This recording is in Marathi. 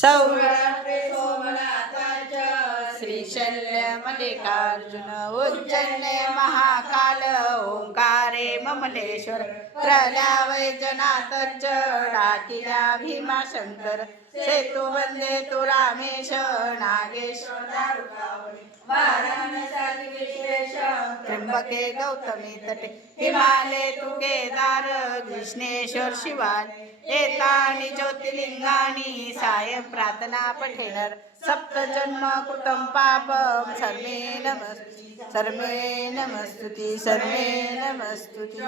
सौराष्ट्रे सोमनाथाच श्रीशल्य मल्लिकार्जुन उज्जैने महाकाल ओंकारे ममलेश्वर प्रलय जनातच डाकिल्या भीमाशंकर सेतु वंदे तु रामेश नागेश्वर दारुकावणे वाराणसी विश्वेश त्र्यंबके गौतमी तटे हिमालय तु केदार कृष्णेश्वर शिवाय एतानि ज्योतिर्लिंगानि सायं प्रार्थना पठेनर सप्त जन्म कृतं पापं सर्वे नमस्तुति सर्वे नमस्तुति।